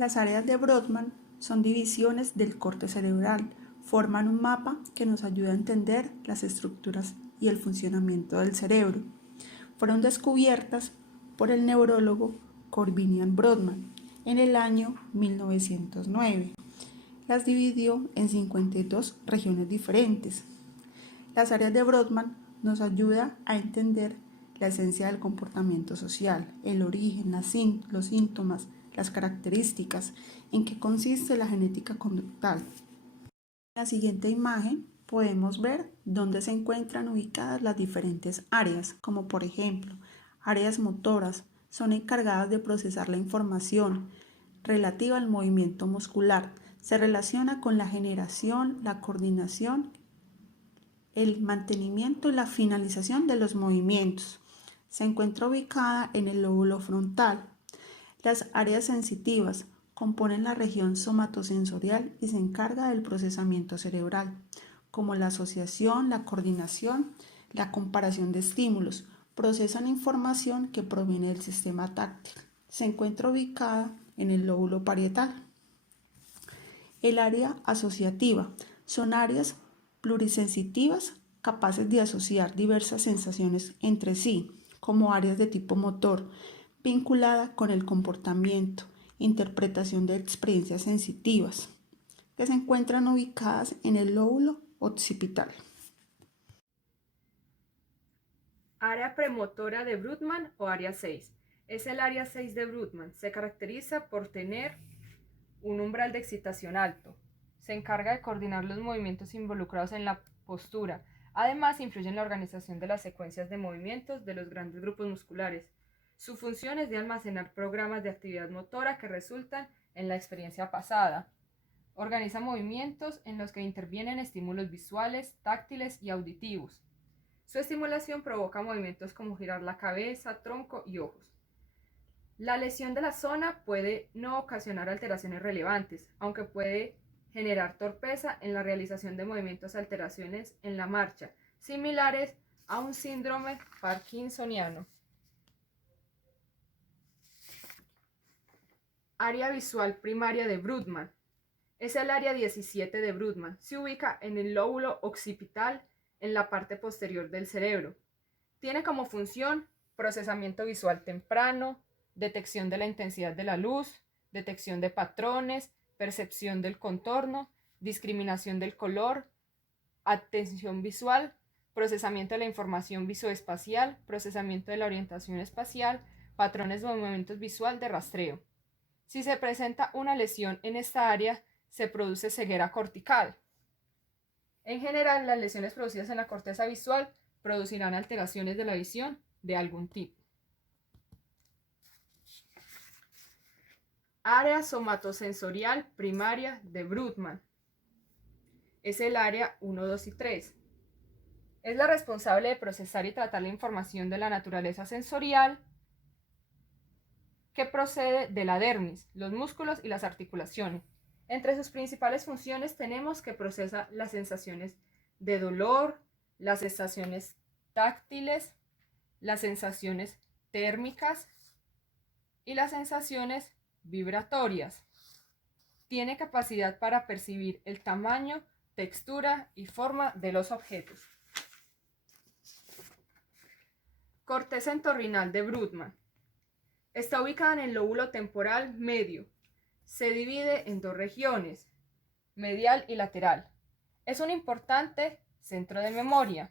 Las áreas de Brodmann son divisiones del corte cerebral, forman un mapa que nos ayuda a entender las estructuras y el funcionamiento del cerebro. Fueron descubiertas por el neurólogo Corbinian Brodmann en el año 1909. Las dividió en 52 regiones diferentes. Las áreas de Brodmann nos ayudan a entender la esencia del comportamiento social, el origen, los síntomas, las características, en qué consiste la genética conductual. En la siguiente imagen podemos ver dónde se encuentran ubicadas las diferentes áreas, como por ejemplo, áreas motoras, son encargadas de procesar la información relativa al movimiento muscular. Se relaciona con la generación, la coordinación, el mantenimiento y la finalización de los movimientos. Se encuentra ubicada en el lóbulo frontal. Las áreas sensitivas componen la región somatosensorial y se encarga del procesamiento cerebral, como la asociación, la coordinación, la comparación de estímulos. Procesan información que proviene del sistema táctil. Se encuentra ubicada en el lóbulo parietal. El área asociativa son áreas plurisensitivas capaces de asociar diversas sensaciones entre sí, como áreas de tipo motor, vinculada con el comportamiento, interpretación de experiencias sensitivas, que se encuentran ubicadas en el lóbulo occipital. Área premotora de Brodmann o área 6. Es el área 6 de Brodmann. Se caracteriza por tener un umbral de excitación alto. Se encarga de coordinar los movimientos involucrados en la postura. Además, influye en la organización de las secuencias de movimientos de los grandes grupos musculares. Su función es de almacenar programas de actividad motora que resultan en la experiencia pasada. Organiza movimientos en los que intervienen estímulos visuales, táctiles y auditivos. Su estimulación provoca movimientos como girar la cabeza, tronco y ojos. La lesión de la zona puede no ocasionar alteraciones relevantes, aunque puede generar torpeza en la realización de movimientos, alteraciones en la marcha, similares a un síndrome parkinsoniano. Área visual primaria de Brodmann. Es el área 17 de Brodmann. Se ubica en el lóbulo occipital, en la parte posterior del cerebro. Tiene como función procesamiento visual temprano, detección de la intensidad de la luz, detección de patrones, percepción del contorno, discriminación del color, atención visual, procesamiento de la información visoespacial, procesamiento de la orientación espacial, patrones de movimientos visual de rastreo. Si se presenta una lesión en esta área, se produce ceguera cortical. En general, las lesiones producidas en la corteza visual producirán alteraciones de la visión de algún tipo. Área somatosensorial primaria de Brodmann. Es el área 1, 2 y 3. Es la responsable de procesar y tratar la información de la naturaleza sensorial que procede de la dermis, los músculos y las articulaciones. Entre sus principales funciones tenemos que procesa las sensaciones de dolor, las sensaciones táctiles, las sensaciones térmicas y las sensaciones vibratorias. Tiene capacidad para percibir el tamaño, textura y forma de los objetos. Corteza entorrinal de Brodmann. Está ubicada en el lóbulo temporal medio. Se divide en dos regiones, medial y lateral. Es un importante centro de memoria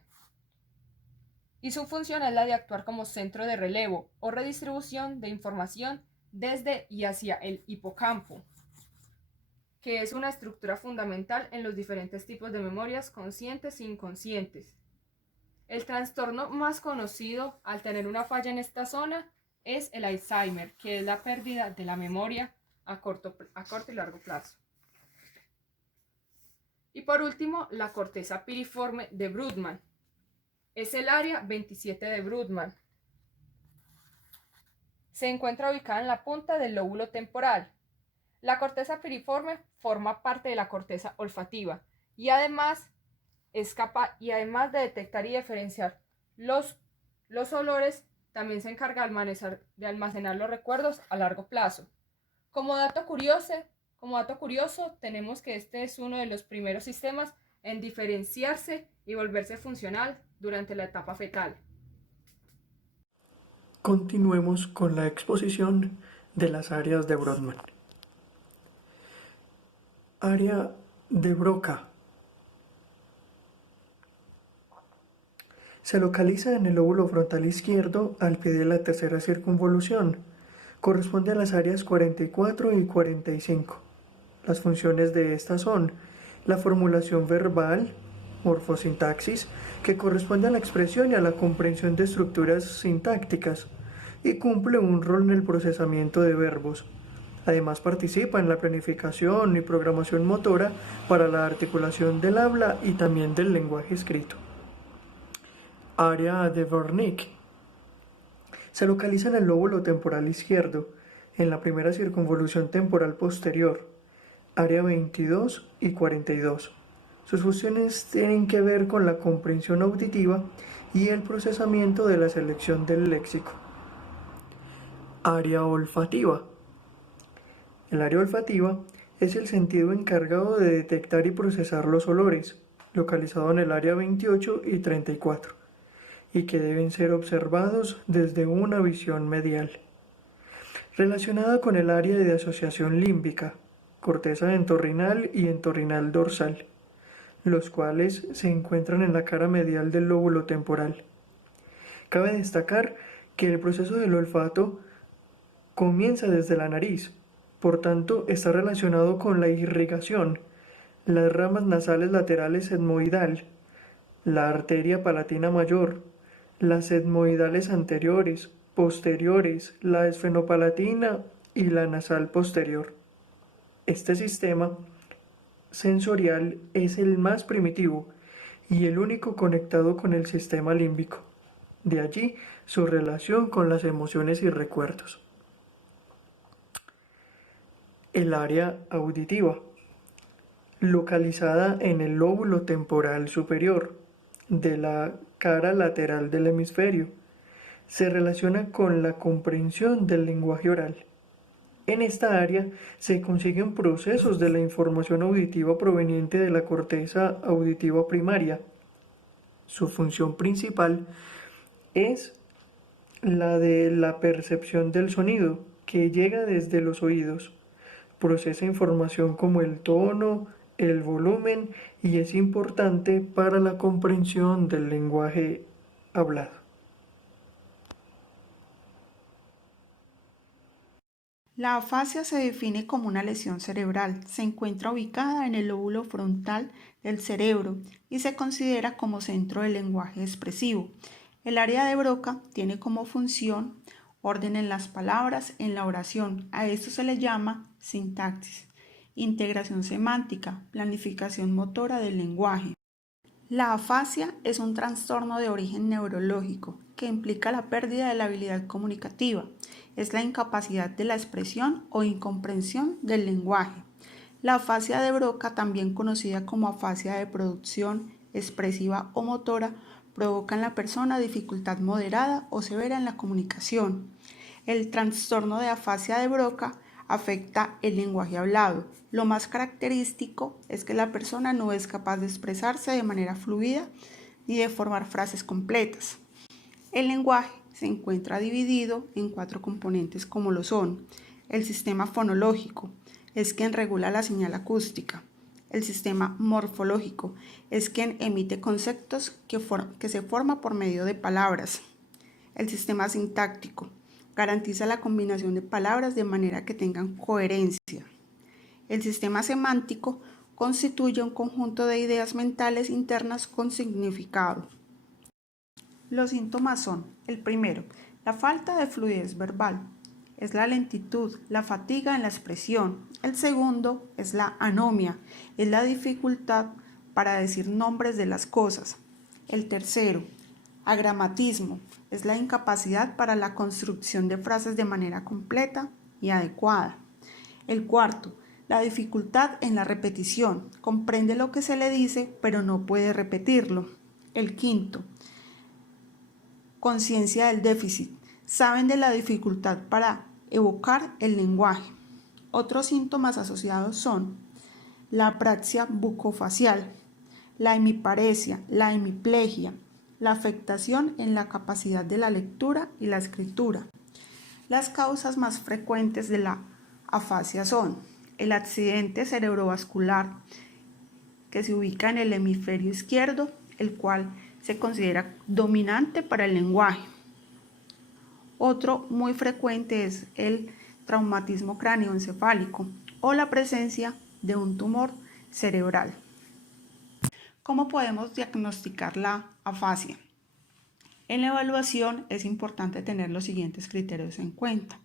y su función es la de actuar como centro de relevo o redistribución de información desde y hacia el hipocampo, que es una estructura fundamental en los diferentes tipos de memorias conscientes e inconscientes. El trastorno más conocido al tener una falla en esta zona es el Alzheimer, que es la pérdida de la memoria a corto y largo plazo. Y por último, la corteza piriforme de Brodmann. Es el área 27 de Brodmann. Se encuentra ubicada en la punta del lóbulo temporal. La corteza piriforme forma parte de la corteza olfativa y además es capaz, además de detectar y diferenciar los olores, también se encarga de almacenar los recuerdos a largo plazo. Como dato curioso, tenemos que este es uno de los primeros sistemas en diferenciarse y volverse funcional durante la etapa fetal. Continuemos con la exposición de las áreas de Brodmann. Área de Broca. Se localiza en el lóbulo frontal izquierdo al pie de la tercera circunvolución. Corresponde a las áreas 44 y 45. Las funciones de estas son la formulación verbal, morfosintaxis, que corresponde a la expresión y a la comprensión de estructuras sintácticas, y cumple un rol en el procesamiento de verbos. Además participa en la planificación y programación motora para la articulación del habla y también del lenguaje escrito. Área de Wernicke. Se localiza en el lóbulo temporal izquierdo, en la primera circunvolución temporal posterior, área 22 y 42. Sus funciones tienen que ver con la comprensión auditiva y el procesamiento de la selección del léxico. Área olfativa. El área olfativa es el sentido encargado de detectar y procesar los olores, localizado en el área 28 y 34, y que deben ser observados desde una visión medial. Relacionada con el área de asociación límbica, corteza entorrinal y entorrinal dorsal, los cuales se encuentran en la cara medial del lóbulo temporal. Cabe destacar que el proceso del olfato comienza desde la nariz, por tanto está relacionado con la irrigación, las ramas nasales laterales etmoidal, la arteria palatina mayor, las etmoidales anteriores, posteriores, la esfenopalatina y la nasal posterior. Este sistema sensorial es el más primitivo y el único conectado con el sistema límbico. De allí su relación con las emociones y recuerdos. El área auditiva, localizada en el lóbulo temporal superior de la cara lateral del hemisferio, se relaciona con la comprensión del lenguaje oral. En esta área se consiguen procesos de la información auditiva proveniente de la corteza auditiva primaria. Su función principal es la de la percepción del sonido, que llega desde los oídos. Procesa información como el tono, el volumen y es importante para la comprensión del lenguaje hablado. La afasia se define como una lesión cerebral. Se encuentra ubicada en el lóbulo frontal del cerebro y se considera como centro del lenguaje expresivo. El área de Broca tiene como función orden en las palabras en la oración. A esto se le llama sintaxis, integración semántica, planificación motora del lenguaje. La afasia es un trastorno de origen neurológico que implica la pérdida de la habilidad comunicativa. Es la incapacidad de la expresión o incomprensión del lenguaje. La afasia de Broca, también conocida como afasia de producción expresiva o motora, provoca en la persona dificultad moderada o severa en la comunicación. El trastorno de afasia de Broca afecta el lenguaje hablado. Lo más característico es que la persona no es capaz de expresarse de manera fluida ni de formar frases completas. El lenguaje se encuentra dividido en 4 componentes como lo son: el sistema fonológico, es quien regula la señal acústica; el sistema morfológico, es quien emite conceptos que se forma por medio de palabras; el sistema sintáctico, garantiza la combinación de palabras de manera que tengan coherencia; el sistema semántico constituye un conjunto de ideas mentales internas con significado. Los síntomas son: el primero, la falta de fluidez verbal, es la lentitud, la fatiga en la expresión. El segundo es la anomia, es la dificultad para decir nombres de las cosas. El tercero, agramatismo, es la incapacidad para la construcción de frases de manera completa y adecuada. El cuarto, la dificultad en la repetición, comprende lo que se le dice pero no puede repetirlo. El quinto, conciencia del déficit, saben de la dificultad para evocar el lenguaje. Otros síntomas asociados son la apraxia bucofacial, la hemiparesia, la hemiplegia, la afectación en la capacidad de la lectura y la escritura. Las causas más frecuentes de la afasia son el accidente cerebrovascular, que se ubica en el hemisferio izquierdo, el cual se considera dominante para el lenguaje. Otro muy frecuente es el traumatismo cráneoencefálico o la presencia de un tumor cerebral. ¿Cómo podemos diagnosticar la afasia? En la evaluación es importante tener los siguientes criterios en cuenta.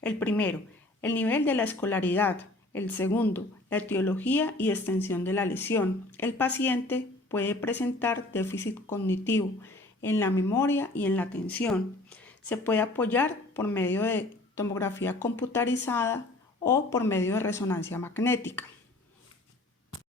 El primero, el nivel de la escolaridad. El segundo, la etiología y extensión de la lesión. El paciente puede presentar déficit cognitivo en la memoria y en la atención. Se puede apoyar por medio de tomografía computarizada o por medio de resonancia magnética.